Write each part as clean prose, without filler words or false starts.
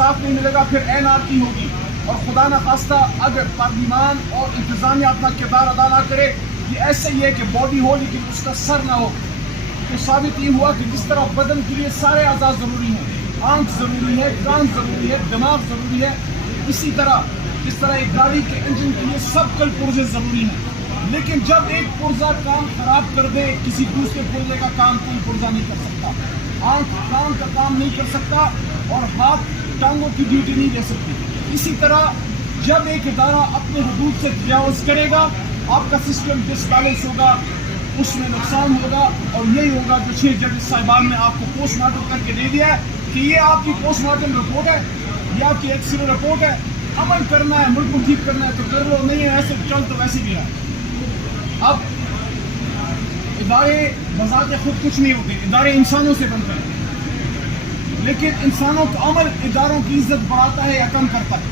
साफ नहीं मिलेगा फिर एनआरकी होगी। और खुदा न खास्ता अगर पार्लिमान और इंतजामिया अपना किरदार अदा ना करे, ये ऐसे ही है कि बॉडी हो लेकिन उसका सर ना हो, तो साबित ये हुआ कि जिस तरह बदन के लिए सारे अज़ा ज़रूरी हैं, आँख ज़रूरी है, कान ज़रूरी है, दिमाग ज़रूरी है, इसी तरह जिस तरह एक गाड़ी के इंजन के लिए सब कल पुर्जे ज़रूरी हैं। लेकिन जब एक पुर्जा काम खराब कर दे, किसी दूसरे पुर्जे का काम कोई पुर्जा नहीं कर सकता, आँख कान का काम नहीं कर सकता और हाथ टांगों की ड्यूटी नहीं दे सकती। इसी तरह जब एक इदारा अपने हुदूद से तजावुज़ करेगा, आपका सिस्टम डिसबैलेंस होगा, उसमें नुकसान होगा। और यही होगा जो 6 जज साहिबान ने आपको पोस्टमार्टम करके दे दिया है कि ये आपकी पोस्टमार्टम रिपोर्ट है, ये आपकी एक्सरे रिपोर्ट है, अमल करना है, मुल्क को ठीक करना है तो कर लो, नहीं है ऐसे चल तो वैसे भी है। अब इदारे बज़ाते खुद कुछ नहीं होते, इदारे इंसानों से बनते हैं, लेकिन इंसानों का अमल इदारों की इज्जत बढ़ाता है या कम करता है।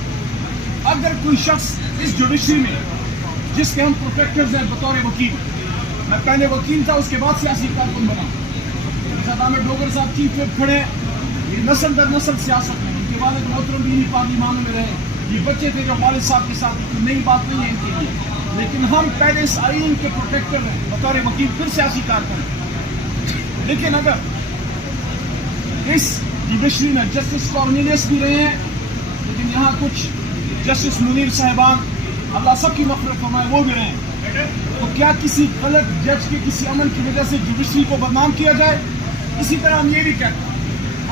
अगर कोई शख्स इस जुडिशरी में, जिसके हम प्रोटेक्टर्स हैं बतौर वकील, मैं पहले वकील था उसके बाद सियासी कारकुन बना, आमिर डोगर साहब चीफ विप खड़े हैं, ये नस्ल दर नस्ल सियासत में, उनके वालिद मोहतरम भी पार्लिमानों में रहे, ये बच्चे थे जो वालिद साहब के साथ, कोई नई बात नहीं है इनके लिए, लेकिन हम पहले इस आईन के प्रोटेक्टर हैं बतौर वकील, फिर सियासी कारकुन। लेकिन अगर इस जुडिशरी में जस्टिस कॉर्नेलियस भी रहे हैं, लेकिन यहाँ कुछ जस्टिस मुनीर साहिबान, अल्लाह सबकी मग़फ़िरत फरमाए, वो भी रहे हैं, तो क्या किसी गलत जज के किसी अमल की वजह से जुडिशरी को बदनाम किया जाए? इसी तरह हम ये भी कहते हैं,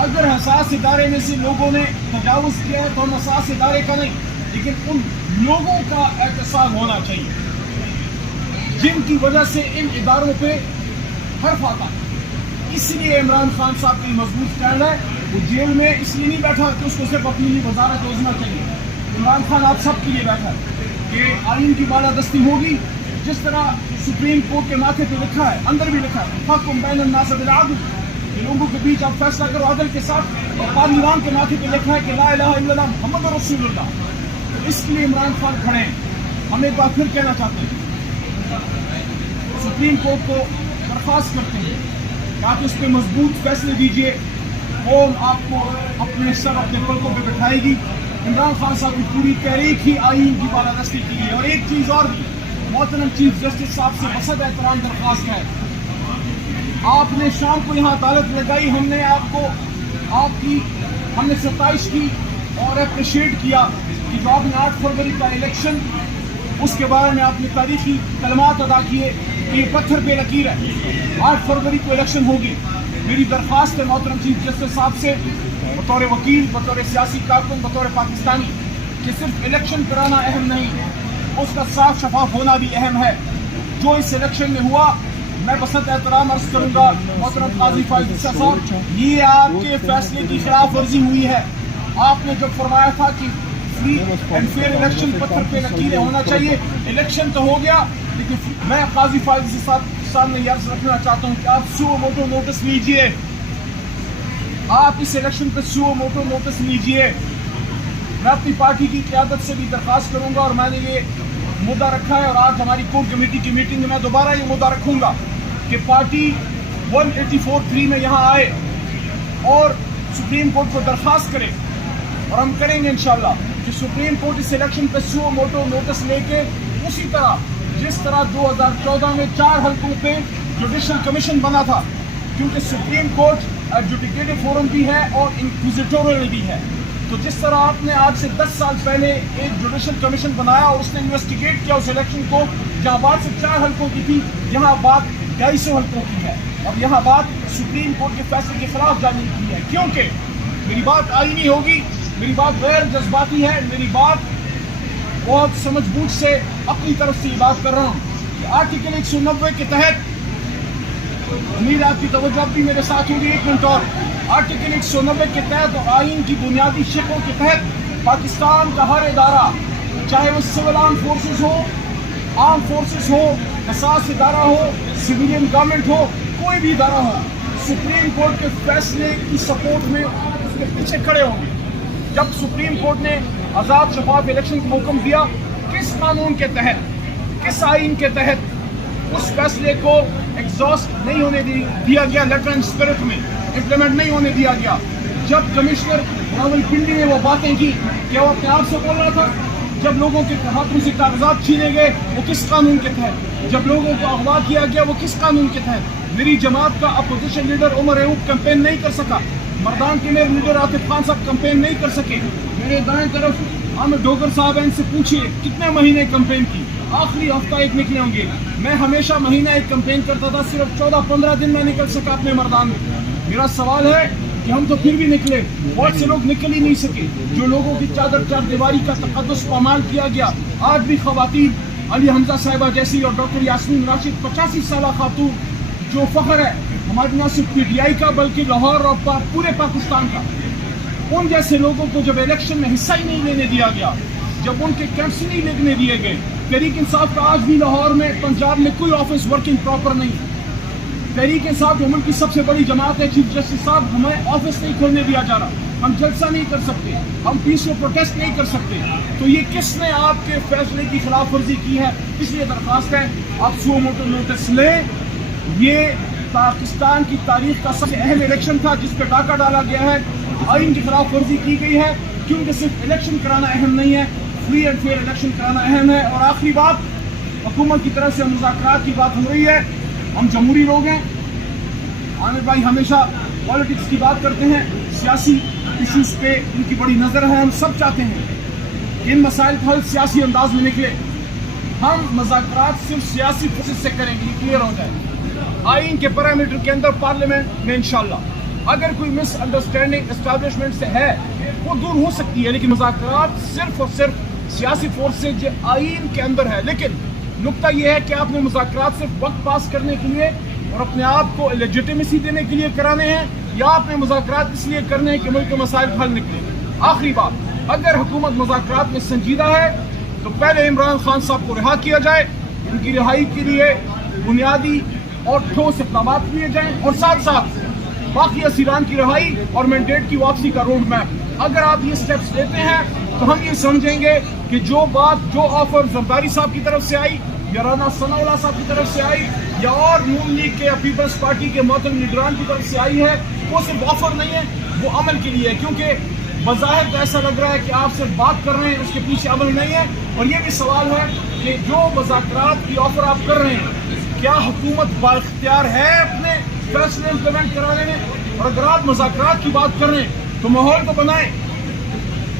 अगर हसास इदारे में से लोगों ने तजावुज़ किया है तो हम हसास इदारे का नहीं, लेकिन उन लोगों का एहतसाब होना चाहिए जिनकी वजह से इन इदारों पे हर्फ आता है। इसलिए इमरान खान साहब की मजबूत कहना है, वो जेल में इसलिए नहीं बैठा कि उसको सिर्फ अपनी लिए वजारत रोजना चाहिए। इमरान खान आप सब के लिए बैठा है कि आइन की बालादस्ती होगी, जिस तरह सुप्रीम कोर्ट के माथे पे लिखा है, अंदर भी लिखा है, हक़्क़ुम बैनन नास बिल अदल, लोगों के बीच आप फैसला करो अदल के साथ, और पार्लिमान के माथे पे लिखा है कि ला इलाहा इल्लल्लाह मुहम्मद रसूलुल्लाह। तो इसके लिए इमरान खान खड़े हैं। हम एक बार फिर कहना चाहते हैं, सुप्रीम कोर्ट को दरख्वास्त करते हैं कि आप उस पर मजबूत फैसले दीजिए, कौम आपको अपने सर अपने पलकों पे बैठाएगी। इमरान खान साहब की पूरी तहरीक ही आइन की बालादस्ती की है। और एक चीज़ और भी, मोहतरम चीफ जस्टिस साहब से बसद एहतराम दरख्वास्त है, आपने शाम को यहाँ अदालत लगाई, हमने आपको हमने 27 की और अप्रिशिएट किया कि जो आपने 8 फरवरी का इलेक्शन, उसके बारे में आपने तारीखी कलमात अदा किए कि ये पत्थर पे लकीर है, 8 फरवरी को इलेक्शन होगी। मेरी दरख्वास्त है मोहतरम चीफ जस्टिस साहब से बतौर वकील, बतौर सियासी कारकुन, बतौर पाकिस्तानी, कि सिर्फ इलेक्शन कराना अहम नहीं, उसका साफ शफाफ होना भी अहम है। जो इस इलेक्शन में हुआ, मैं बसत एहतराम अर्ज करूंगा मोहतरम काजी फाइज साहब, ये आपके फैसले की खिलाफ वर्जी हुई है। आपने जब फरमाया था कि फ्री एंड फेयर इलेक्शन पत्थर पे लकीरें होना चाहिए, इलेक्शन तो हो गया, लेकिन मैं काजी फाइज साहब सामने ये अर्ज रखना चाहता हूँ कि आप सुओ मोटो नोटिस लीजिए, आप इस इलेक्शन पे सुओ मोटो नोटिस लीजिए। मैं अपनी पार्टी की क़यादत से भी दरख्वास्त करूंगा, और मैंने ये मुद्दा रखा है, और आज हमारी कोर कमेटी की मीटिंग में मैं दोबारा ये मुद्दा रखूंगा कि पार्टी 184(3) में यहाँ आए और सुप्रीम कोर्ट को दरख्वास्त करे, और हम करेंगे इंशाल्लाह कि सुप्रीम कोर्ट इस इलेक्शन पे सुओ मोटो नोटिस लेके, उसी तरह जिस तरह 2014 में 4 हल्कों पे जुडिशल कमीशन बना था, क्योंकि सुप्रीम कोर्ट एडजुडिकेटिव फोरम भी है और इंक्विजिटोरियल भी है, तो जिस तरह आपने आज से 10 साल पहले एक जुडिशल कमीशन बनाया और उसने इन्वेस्टिगेट किया उस इलेक्शन को, जहाँ बात से 4 हल्कों की थी, यहाँ बात 250 हल्कों की है, और यहाँ बात सुप्रीम कोर्ट के फैसले के खिलाफ जाने की है। क्योंकि मेरी बात आईनी होगी, मेरी बात गैर जज्बाती है, मेरी बात बहुत समझबूझ से अपनी तरफ से ये बात कर रहा हूँ कि आर्टिकल 190 के तहत, उम्मीद आपकी तवज्जो भी मेरे साथ होगी, 1 मिनट और, आर्टिकल 190 के तहत और आइन की बुनियादी शिकों के तहत पाकिस्तान का हर इदारा, चाहे वो सिविल आर्म फोर्सेस हो, आर्म फोर्सेस हो, हसास इदारा हो, सिविलियन गवर्नमेंट हो, कोई भी इदारा हो, सुप्रीम कोर्ट के फैसले की सपोर्ट में उसके पीछे खड़े होंगे। जब सुप्रीम कोर्ट ने आज़ाद शफाफ इलेक्शन को हुक्म दिया, किस कानून के तहत, किस आइन के तहत, उस फैसले को एग्जॉस्ट नहीं होने दिया गया, लेटर एंड स्पिरिट में इम्प्लीमेंट नहीं होने दिया गया। जब कमिश्नर रावलपिंडी ने वो बातें की, क्या वो अपने आप से बोल रहा था? जब लोगों के हाथों से कागजात छीने गए वो किस कानून के तहत? जब लोगों को अगवा किया गया वो किस कानून के तहत? मेरी जमात का opposition leader Umar Ayub campaign नहीं कर सका, मर्दान के मेरे लीडर आतिफ खान साहब कैंपेन नहीं कर सके। मेरे दाएं तरफ आमिर डोगर साहब हैं, इनसे पूछिए कितने महीने कैंपेन की, आखिरी हफ्ता एक निकले होंगे। मैं हमेशा महीना एक कैंपेन करता था, सिर्फ 14-15 दिन में निकल सका अपने मर्दान में। मेरा सवाल है कि हम तो फिर भी निकले, बहुत से लोग निकल ही नहीं सके। जो लोगों की चादर चार दीवारी का तकद्दुस पामाल किया गया, आज भी खवातीन अली हमजा साहिबा जैसी और डॉक्टर यास्मीन राशिद 85 साल खातून, जो फख्र है हमारे न सिर्फ PTI का बल्कि लाहौर और पूरे पाकिस्तान का, उन जैसे लोगों को जब इलेक्शन में हिस्सा ही नहीं लेने दिया गया, जब उनके कैंप्स नहीं लगने दिए गए। तहरीक इंसाफ का आज भी लाहौर में, पंजाब में कोई ऑफिस वर्किंग प्रॉपर नहीं। तहरीक इंसाफ जो मुल्क की सबसे बड़ी जमात है, चीफ जस्टिस साहब, हमें ऑफिस नहीं खोलने दिया जा रहा, हम जलसा नहीं कर सकते, हम पीसफुल प्रोटेस्ट नहीं कर सकते। तो ये किसने आपके फैसले की खिलाफ वर्जी की है? इसलिए दरख्वास्त है आप सुओ मोटो नोटिस लें। ये पाकिस्तान की तारीख का सबसे अहम इलेक्शन था जिस पर डाका डाला गया है, आइन की खिलाफ वर्जी की गई है, क्योंकि सिर्फ इलेक्शन कराना अहम नहीं है, फ्री एंड फेयर इलेक्शन कराना अहम है। और आखिरी बात, हुकूमत की तरफ से मुज़ाकरात की बात हो रही है, हम जमहूरी लोग हैं, आमिर भाई हमेशा पॉलिटिक्स की बात करते हैं, सियासी इश्यूज पे उनकी बड़ी नज़र है। हम सब चाहते हैं इन मसाइल का हल सियासी अंदाज में निकले। हम मुज़ाकरात सिर्फ सियासी फोर्सेस से करेंगे, ये क्लियर हो जाए। आइन के पैरामीटर के अंदर पार्लियामेंट में इंशाल्लाह अगर कोई मिसअंडरस्टैंडिंग एस्टैब्लिशमेंट से है वो दूर हो सकती है, लेकिन मुज़ाकरात सिर्फ और सिर्फ सियासी फोर्स से जो आइन के अंदर है। लेकिन नुक्ता यह है कि आपने मुज़ाकरात सिर्फ वक्त पास करने के लिए और अपने आप को लेजिटिमेसी देने के लिए कराने हैं, या आपने मुज़ाकरात इसलिए करने हैं कि मुल्क के मसाइल हल निकले। आखिरी बात, अगर हुकूमत मुज़ाकरात में संजीदा है तो पहले इमरान खान साहब को रिहा किया जाए, उनकी रिहाई के लिए बुनियादी और ठोस इक़दाम लिए जाएं, और साथ साथ बाकी असीरान की रिहाई और मैंडेट की वापसी का रोड मैप। अगर आप ये स्टेप्स लेते हैं तो हम ये समझेंगे कि जो बात, जो ऑफर जरदारी साहब की तरफ से आई या राना सनाउल्लाह साहब की तरफ से आई या और नून लीग के पीपल्स पार्टी के मोहतरम लीडरान की तरफ से आई है, वो सिर्फ ऑफर नहीं है, वो अमल के लिए है। क्योंकि बज़ाहिर तो ऐसा लग रहा है कि आप सिर्फ बात कर रहे हैं, उसके पीछे अमल नहीं है। और ये भी सवाल है कि जो मुज़ाकरात की ऑफर आप कर रहे हैं, क्या हुकूमत बाइख्तियार है अपने फैसले इम्प्लीमेंट कराने में? और अगर आप मुज़ाकरात की बात कर रहे हैं तो माहौल को बनाएं।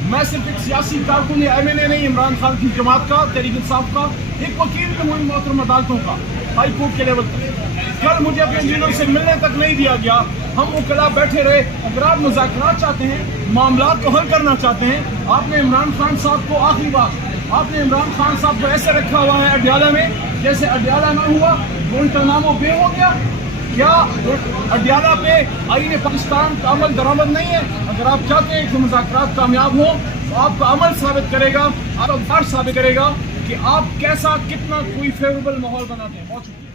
मैं सिर्फ एक सियासी कारकुन या MNA नहीं, इमरान खान की जमात का, तहरीक इंसाफ का एक वकील भी हूँ मोहतरम अदालतों का, हाई कोर्ट के लेवल पर। कल मुझे अपने लीडर से मिलने तक नहीं दिया गया, हम वकला बैठे रहे। अगर आप मुज़ाकरात चाहते हैं, मामला को हल करना चाहते हैं, आपने इमरान खान साहब को, आखिरी बात, आपने इमरान खान साहब को ऐसे रखा हुआ है अडयाला में जैसे अडयाला में हुआ गुंटनामो बे हो गया। क्या अडयाला पे आईन पाकिस्तान का अमल दरामद नहीं है? अगर आप चाहते हैं कि मुज़ाकरात कामयाब हो तो आपका अमल साबित करेगा, आपका साबित करेगा कि आप कैसा, कितना कोई फेवरेबल माहौल बनाते हैं। बहुत शुक्रिया।